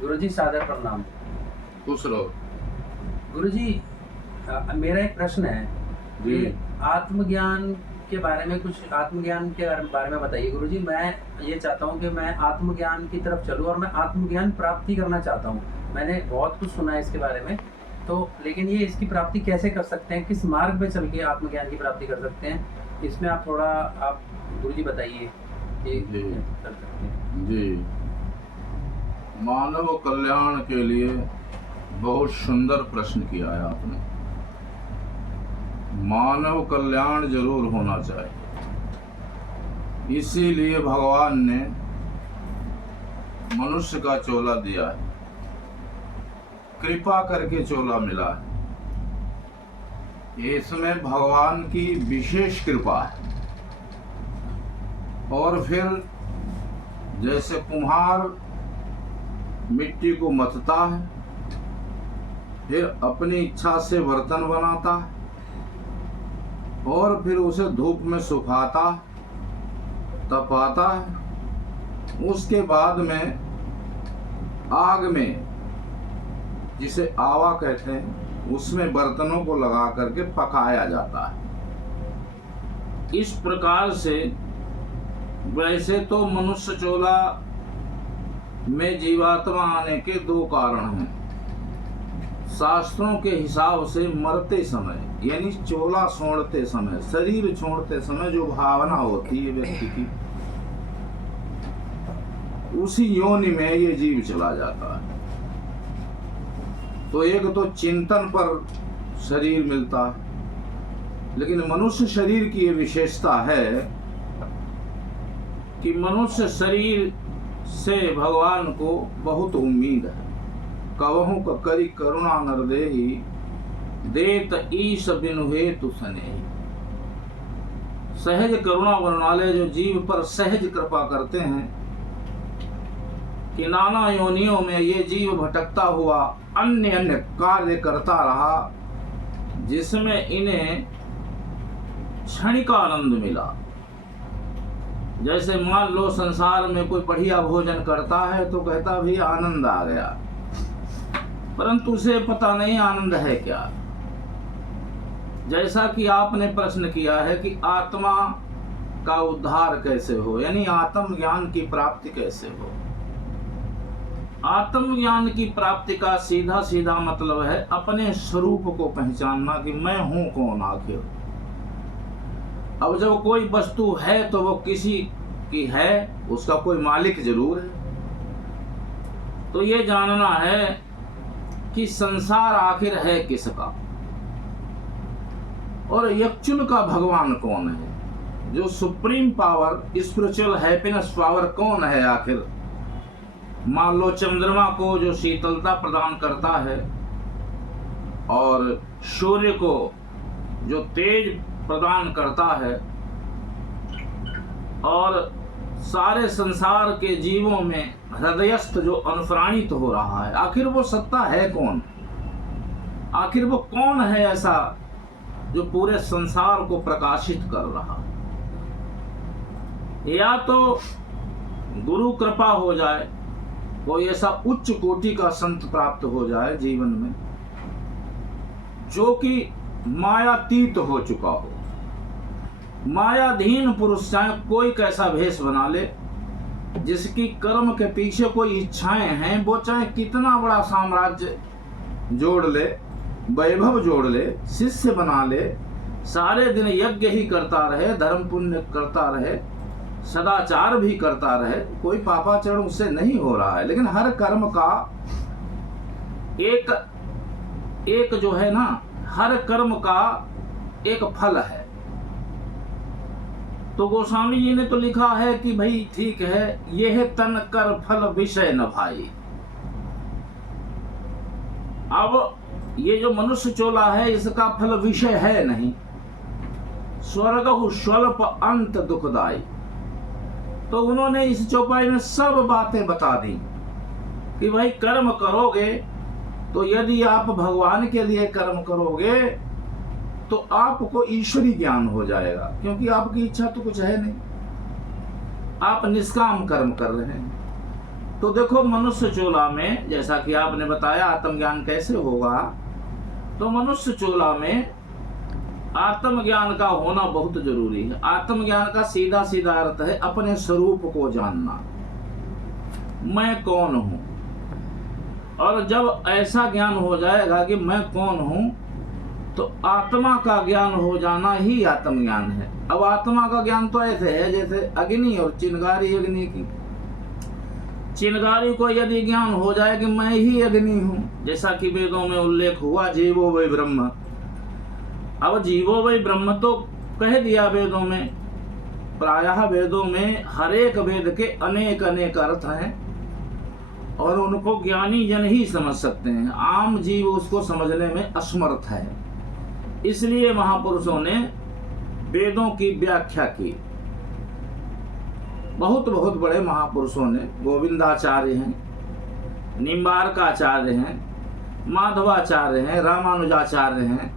गुरुजी सादर प्रणाम। खुश रहो गुरुजी, मेरा एक प्रश्न है जी। कि आत्मज्ञान के बारे में बताइए गुरुजी। मैं ये चाहता हूँ कि मैं आत्मज्ञान की तरफ चलूँ और मैं आत्मज्ञान प्राप्ति करना चाहता हूँ। मैंने बहुत कुछ सुना है इसके बारे में, तो लेकिन ये इसकी प्राप्ति कैसे कर सकते हैं, किस मार्ग पे चल के आत्मज्ञान की प्राप्ति कर सकते हैं, इसमें आप गुरुजी बताइए कि जी। कर सकते हैं। जी, मानव कल्याण के लिए बहुत सुंदर प्रश्न किया है आपने। मानव कल्याण जरूर होना चाहिए, इसीलिए भगवान ने मनुष्य का चोला दिया है, कृपा करके चोला मिला है। इसमें भगवान की विशेष कृपा है। और फिर जैसे कुम्हार मिट्टी को मथता है, फिर अपनी इच्छा से बर्तन बनाता है और फिर उसे धूप में सुखाता, तपाता है, उसके बाद में आग में, जिसे आवा कहते हैं, उसमें बर्तनों को लगा करके पकाया जाता है। इस प्रकार से वैसे तो मनुष्य चोला में जीवात्मा आने के दो कारण हैं। शास्त्रों के हिसाब से मरते समय, यानी चोला छोड़ते समय, शरीर छोड़ते समय जो भावना होती है व्यक्ति की, उसी योनि में ये जीव चला जाता है। तो एक तो चिंतन पर शरीर मिलता है, लेकिन मनुष्य शरीर की ये विशेषता है कि मनुष्य शरीर से भगवान को बहुत उम्मीद है। कवहु करी करुणा नर देहि, देत ईश बिनु हेतु सनेहि। सहज करुणा वाले जो जीव पर सहज कृपा करते हैं कि नाना योनियों में ये जीव भटकता हुआ अन्य अन्य कार्य करता रहा, जिसमें इन्हें क्षणिक आनंद मिला। जैसे मान लो संसार में कोई बढ़िया भोजन करता है तो कहता भी आनंद आ गया, परंतु उसे पता नहीं आनंद है क्या। जैसा कि आपने प्रश्न किया है कि आत्मा का उद्धार कैसे हो, यानी आत्मज्ञान की प्राप्ति कैसे हो। आत्मज्ञान की प्राप्ति का सीधा सीधा मतलब है अपने स्वरूप को पहचानना कि मैं हूं कौन आखिर। अब जब कोई वस्तु है तो वो किसी की है, उसका कोई मालिक जरूर है। तो ये जानना है कि संसार आखिर है किसका, और यक्षुल का भगवान कौन है, जो supreme power, spiritual happiness power कौन है आखिर। मान लो चंद्रमा को जो शीतलता प्रदान करता है, और सूर्य को जो तेज प्रदान करता है, और सारे संसार के जीवों में हृदयस्थ जो अनुप्राणित हो रहा है, आखिर वो सत्ता है कौन। आखिर वो कौन है ऐसा जो पूरे संसार को प्रकाशित कर रहा है। या तो गुरु कृपा हो जाए, कोई ऐसा उच्च कोटि का संत प्राप्त हो जाए जीवन में, जो कि मायातीत हो चुका हो। मायाधीन पुरुष चाहे कोई कैसा भेष बना ले, जिसकी कर्म के पीछे कोई इच्छाएं हैं, वो चाहे कितना बड़ा साम्राज्य जोड़ ले, वैभव जोड़ ले, शिष्य बना ले, सारे दिन यज्ञ ही करता रहे, धर्म पुण्य करता रहे, सदाचार भी करता रहे, कोई पापाचरण उससे नहीं हो रहा है। लेकिन हर कर्म का एक जो है ना, हर कर्म का एक फल है। तो गोस्वामी जी ने तो लिखा है कि भाई ठीक है, यह तन कर फल विषय न भाई। अब ये जो मनुष्य चोला है, इसका फल विषय है नहीं। स्वर्ग स्वल्प अंत दुखदाई। तो उन्होंने इस चौपाई में सब बातें बता दी कि भाई कर्म करोगे तो यदि आप भगवान के लिए कर्म करोगे तो आपको ईश्वरी ज्ञान हो जाएगा, क्योंकि आपकी इच्छा तो कुछ है नहीं, आप निष्काम कर्म कर रहे हैं। तो देखो मनुष्य चोला में, जैसा कि आपने बताया आत्मज्ञान कैसे होगा, तो मनुष्य चोला में आत्मज्ञान का होना बहुत जरूरी है। आत्मज्ञान का सीधा सीधा अर्थ है अपने स्वरूप को जानना, मैं कौन हूं। और जब ऐसा ज्ञान हो जाएगा कि मैं कौन हूं, तो आत्मा का ज्ञान हो जाना ही आत्मज्ञान है। अब आत्मा का ज्ञान तो ऐसे है जैसे अग्नि और चिंगारी अग्नि की। चिंगारी को यदि ज्ञान हो जाए कि मैं ही अग्नि हूं, जैसा कि वेदों में उल्लेख हुआ जीवो वै ब्रह्म। अब जीवो वै ब्रह्म तो कह दिया वेदों में, प्रायः वेदों में हर एक वेद के अनेक अनेक अर्थ हैं और उनको ज्ञानी जन ही समझ सकते हैं, आम जीव उसको समझने में असमर्थ है। इसलिए महापुरुषों ने वेदों की व्याख्या की। बहुत बहुत बड़े महापुरुषों ने, गोविंदाचार्य हैं, निम्बार्काचार्य हैं, माधवाचार्य हैं, रामानुजाचार्य हैं,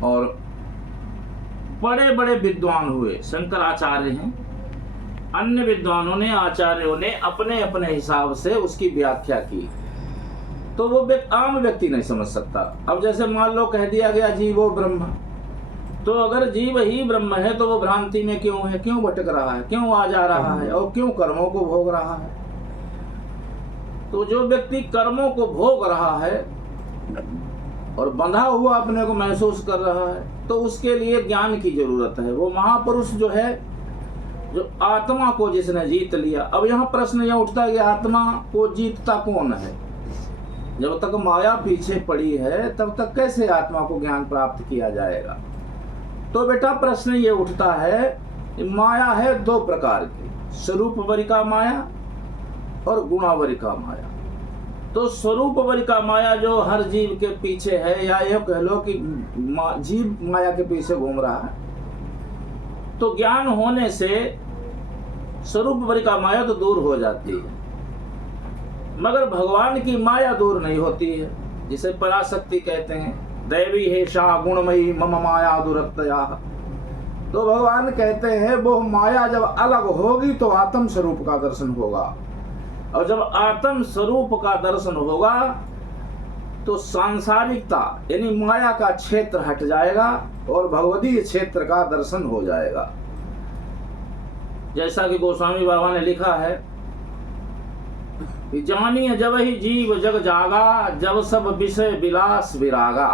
और बड़े बड़े विद्वान हुए, शंकराचार्य हैं। अन्य विद्वानों ने, आचार्यों ने अपने अपने हिसाब से उसकी व्याख्या की। तो वो आम व्यक्ति नहीं समझ सकता। अब जैसे मान लो कह दिया गया जीवो ब्रह्म, तो अगर जीव ही ब्रह्म है तो वो भ्रांति में क्यों है, क्यों भटक रहा है, क्यों आ जा रहा है और क्यों कर्मों को भोग रहा है। तो जो व्यक्ति कर्मों को भोग रहा है और बंधा हुआ अपने को महसूस कर रहा है, तो उसके लिए ज्ञान की जरूरत है। वो महापुरुष जो है, जो आत्मा को जिसने जीत लिया। अब यहाँ प्रश्न यह उठता है कि आत्मा को जीतता कौन है? जब तक माया पीछे पड़ी है तब तक कैसे आत्मा को ज्ञान प्राप्त किया जाएगा? तो बेटा प्रश्न ये उठता है, माया है दो प्रकार की, स्वरूप वरिका माया और गुणावरिका माया। तो स्वरूप वरिका माया जो हर जीव के पीछे है, या ये कह लो कि जीव माया के पीछे घूम रहा है, तो ज्ञान होने से स्वरूप वरिका माया तो दूर हो जाती है, मगर भगवान की माया दूर नहीं होती है, जिसे पराशक्ति कहते हैं। दैवी है शाह गुणमयी मम माया दुरत्तया। तो भगवान कहते हैं वो माया जब अलग होगी तो आत्म स्वरूप का दर्शन होगा, और जब आत्म स्वरूप का दर्शन होगा तो सांसारिकता यानी माया का क्षेत्र हट जाएगा और भगवदीय क्षेत्र का दर्शन हो जाएगा। जैसा कि गोस्वामी बाबा ने लिखा है कि जानिए जब ही जीव जग जागा, जब सब विषय विलास विरागा।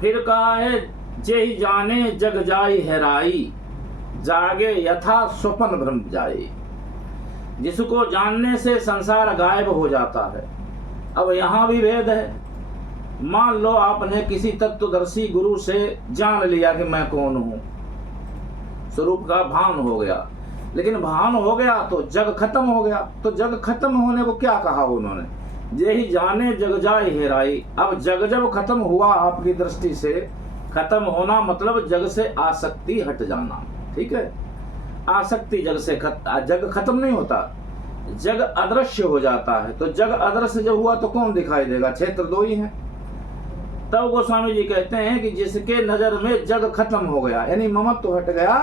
फिर कहा है जे ही जाने जग जाई हैराई, जागे यथा स्वप्न भ्रम जाई। जिसको जानने से संसार गायब हो जाता है। अब यहाँ भी भेद है। मान लो आपने किसी तत्वदर्शी गुरु से जान लिया कि मैं कौन हूं, स्वरूप का भान हो गया, लेकिन भान हो गया तो जग खत्म हो गया। तो जग खत्म होने को क्या कहा उन्होंने? जे ही जाने जग जाए हेराई। अब जग जब खत्म हुआ आपकी दृष्टि से, खत्म होना मतलब जग से आसक्ति हट जाना, ठीक है। आसक्ति जग से जग खत्म नहीं होता, जग अदृश्य हो जाता है। तो जग अदृश्य जब हुआ तो कौन दिखाई देगा? क्षेत्र दो ही हैं। तब गोस्वामी जी कहते हैं कि जिसके नजर में जग खत्म हो गया, यानी ममत्व हट गया,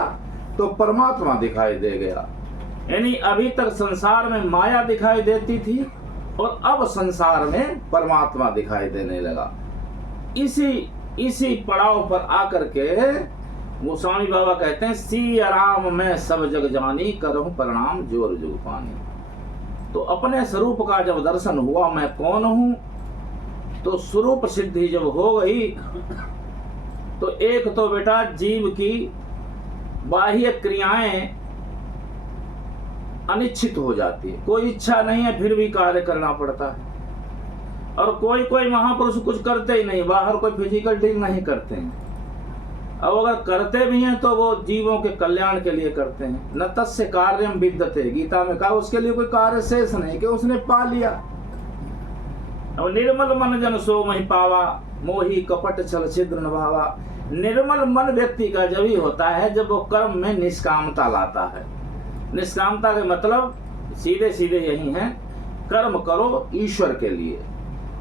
तो परमात्मा दिखाई दे गया। यानी अभी तक संसार में माया दिखाई देती थी और अब संसार में परमात्मा दिखाई देने लगा। इसी पड़ाव पर आकर के गोस्वामी बाबा कहते हैं सी आराम में सब जग जानी, करहूं प्रणाम जोर जुग पानी। तो अपने स्वरूप का जब दर्शन हुआ, मैं कौन हूं, तो स्वरूप सिद्धि जब हो गई, तो एक तो बेटा जीव की बाह्य क्रियाएं अनिश्चित हो जाती है। कोई इच्छा नहीं है फिर भी कार्य करना पड़ता है। और कोई महापुरुष कुछ करते ही नहीं, बाहर कोई फिजिकल डील नहीं करते हैं। अब अगर करते भी हैं तो वो जीवों के कल्याण के लिए करते हैं। न तस्य कार्यम विद्यते, गीता में कहा उसके लिए कोई कार्य शेष नहीं कि उसने पा लिया। अब निर्मल मन जन सो महि पावा, मोही कपट छल छिद्र न भावा। निर्मल मन व्यक्ति का जब ही होता है जब वो कर्म में निष्कामता लाता है। निष्कामता के मतलब सीधे सीधे यही है, कर्म करो ईश्वर के लिए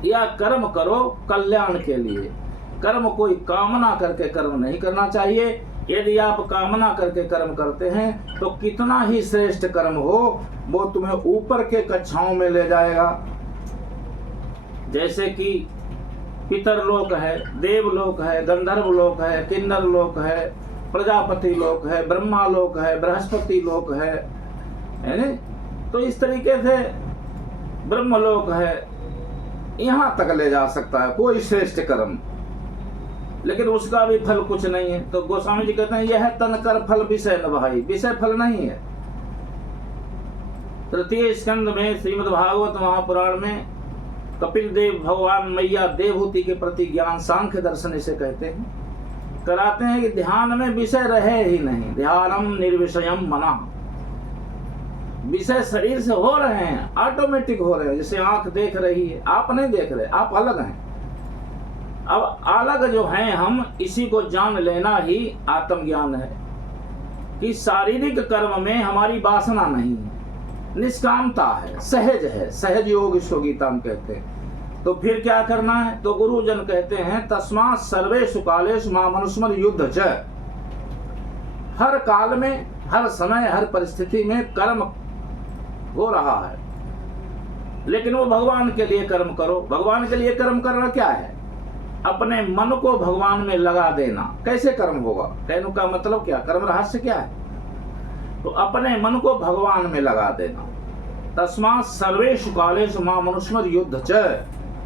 या कर्म करो कल्याण के लिए। कर्म कोई कामना करके कर्म नहीं करना चाहिए, यदि आप कामना करके कर्म करते हैं तो कितना ही श्रेष्ठ कर्म हो वो तुम्हें ऊपर के कक्षाओं में ले जाएगा। जैसे कि पितरलोक है, देवलोक है, गंधर्व लोक है, किन्नर लोक है, प्रजापति लोक है, ब्रह्मा लोक है, बृहस्पति लोक है नहीं? तो इस तरीके से ब्रह्मलोक है, यहाँ तक ले जा सकता है कोई श्रेष्ठ कर्म, लेकिन उसका भी फल कुछ नहीं है। तो गोस्वामी जी कहते हैं यह तन कर फल विषय न भाई, विषय फल नहीं है। तृतीय स्कंद में श्रीमद् भागवत महापुराण में कपिल देव भगवान मैया देवहूति के प्रति ज्ञान सांख्य दर्शन इसे कहते हैं, कराते हैं कि ध्यान में विषय रहे ही नहीं। ध्यानम निर्विषयम मना, विषय शरीर से हो रहे हैं, ऑटोमेटिक हो रहे हैं। जैसे आंख देख रही है, आप नहीं देख रहे, आप अलग हैं। अब अलग जो हैं हम, इसी को जान लेना ही आत्मज्ञान है कि शारीरिक कर्म में हमारी वासना नहीं है, निष्कामता है, सहज है, सहज योग इसको गीता में कहते हैं। तो फिर क्या करना है? तो गुरुजन कहते हैं तस्मात् सर्वेषु कालेषु मामनुस्मर युद्ध च। हर काल में, हर समय, हर परिस्थिति में कर्म हो रहा है, लेकिन वो भगवान के लिए कर्म करो। भगवान के लिए कर्म करना क्या है? अपने मन को भगवान में लगा देना। कैसे कर्म होगा? कहने का मतलब क्या? कर्म रहस्य क्या है? तो अपने मन को भगवान में लगा देना। तस्मात् सर्वेषु कालेषु मामनुस्मर युद्ध च।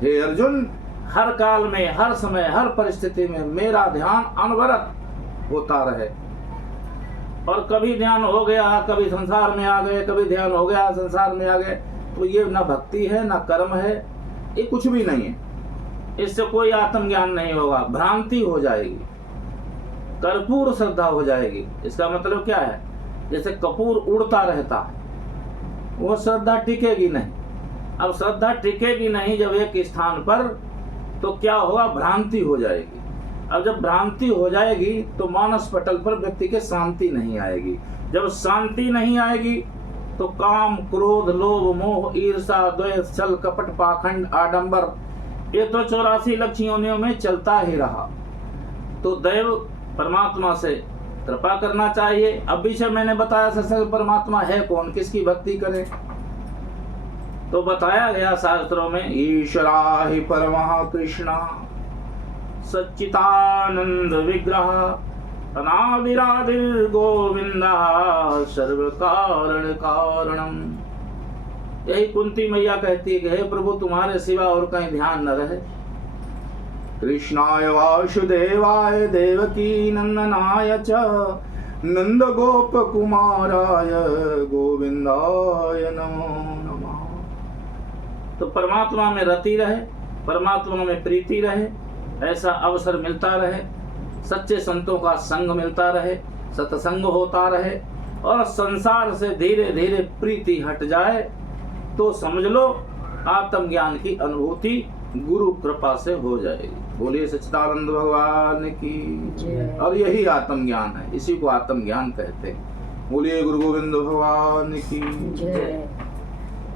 हे अर्जुन, हर काल में, हर समय, हर परिस्थिति में मेरा ध्यान अनवरत होता रहे। और कभी ध्यान हो गया, कभी संसार में आ गए, कभी ध्यान हो गया, संसार में आ गए, तो ये ना भक्ति है, ना कर्म है, ये कुछ भी नहीं है। इससे कोई आत्मज्ञान नहीं होगा, भ्रांति हो जाएगी, कर्पूर श्रद्धा हो जाएगी। इसका मतलब क्या है? जैसे कपूर उड़ता रहता है, वो श्रद्धा टिकेगी नहीं। अब श्रद्धा टिकेगी नहीं जब एक स्थान पर, तो क्या होगा? भ्रांति हो जाएगी। अब जब भ्रांति हो जाएगी तो मानस पटल पर व्यक्ति के शांति नहीं आएगी। जब शांति नहीं आएगी तो काम, क्रोध, लोभ, मोह, ईर्षा, द्वेष, छल, कपट, पाखंड, आडंबर, ये तो 84 लक्ष्य योनियों में चलता ही रहा। तो दैव परमात्मा से कृपा करना चाहिए। अब विषय मैंने बताया, सशक्त परमात्मा है कौन, किसकी भक्ति करें? तो बताया गया शास्त्रों में, ईश्वरा ही परमः कृष्णा सच्चिदानंद विग्रह अनादिरादिर गोविंदा सर्व कारण कारणम। यही कुंती मैया कहती है कि हे प्रभु, तुम्हारे सिवा और कहीं ध्यान न रहे। कृष्णाय वासुदेवाय देवकी नंदनाय च नंद गोप कुमाराय गोविंदाय नमो नमः। तो परमात्मा में रति रहे, परमात्मा में प्रीति रहे, ऐसा अवसर मिलता रहे, सच्चे संतों का संग मिलता रहे, सत्संग होता रहे, और संसार से धीरे धीरे प्रीति हट जाए, तो समझ लो आत्मज्ञान की अनुभूति गुरु कृपा से हो जाएगी। बोलिए सच्चिदानंद भगवान की। और यही आत्मज्ञान है, इसी को आत्मज्ञान कहते हैं। बोलिए गुरु गोविंद भगवान की।